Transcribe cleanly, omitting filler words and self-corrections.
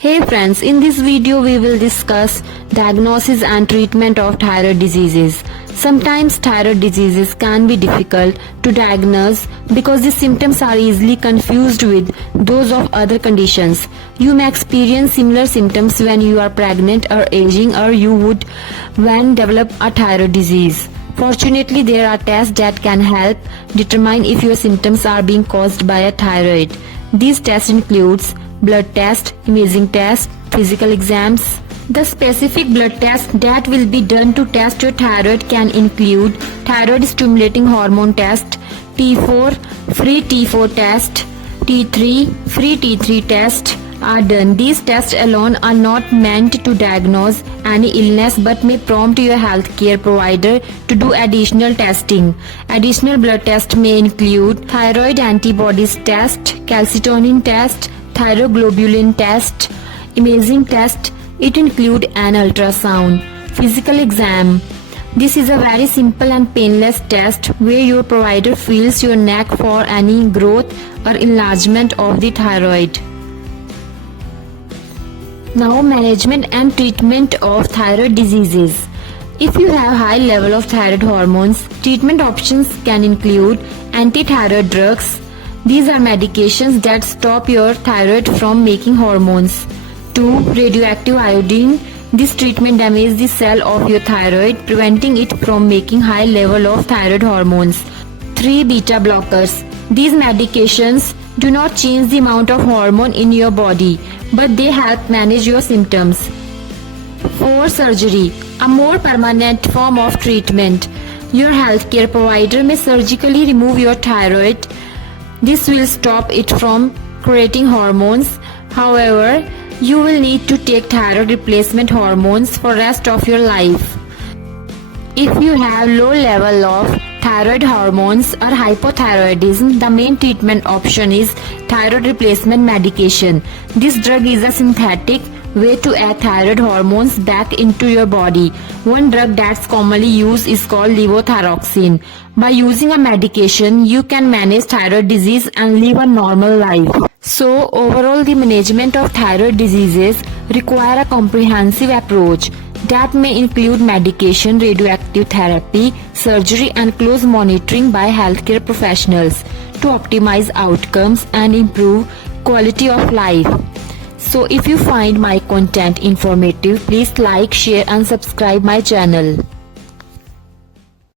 Hey friends, in this video we will discuss diagnosis and treatment of thyroid diseases. Sometimes thyroid diseases can be difficult to diagnose because the symptoms are easily confused with those of other conditions. You may experience similar symptoms when you are pregnant or aging, or you would when develop a thyroid disease. Fortunately, there are tests that can help determine if your symptoms are being caused by a thyroid. These tests includes blood test, imaging test, physical exams. The specific blood test that will be done to test your thyroid can include thyroid stimulating hormone test, T4, free T4 test, T3, free T3 test are done. These tests alone are not meant to diagnose any illness but may prompt your healthcare provider to do additional testing. Additional blood tests may include thyroid antibodies test, calcitonin test, thyroglobulin test, imaging test. It includes an ultrasound. Physical exam. This is a very simple and painless test where your provider feels your neck for any growth or enlargement of the thyroid. Now, management and treatment of thyroid diseases. If you have high level of thyroid hormones, treatment options can include anti-thyroid drugs. These are medications that stop your thyroid from making hormones. 2. Radioactive iodine. This treatment damages the cell of your thyroid, preventing it from making high level of thyroid hormones. 3. Beta blockers. These medications do not change the amount of hormone in your body, but they help manage your symptoms. 4. Surgery. A more permanent form of treatment. Your healthcare provider may surgically remove your thyroid. This will stop it from creating hormones. However, you will need to take thyroid replacement hormones for rest of your life. If you have low level of thyroid hormones or hypothyroidism, the main treatment option is thyroid replacement medication. This drug is a synthetic way to add thyroid hormones back into your body. One drug that's commonly used is called levothyroxine. By using a medication, you can manage thyroid disease and live a normal life. So, overall, the management of thyroid diseases require a comprehensive approach that may include medication, radioactive therapy, surgery, and close monitoring by healthcare professionals to optimize outcomes and improve quality of life. So if you find my content informative, please like, share and subscribe my channel.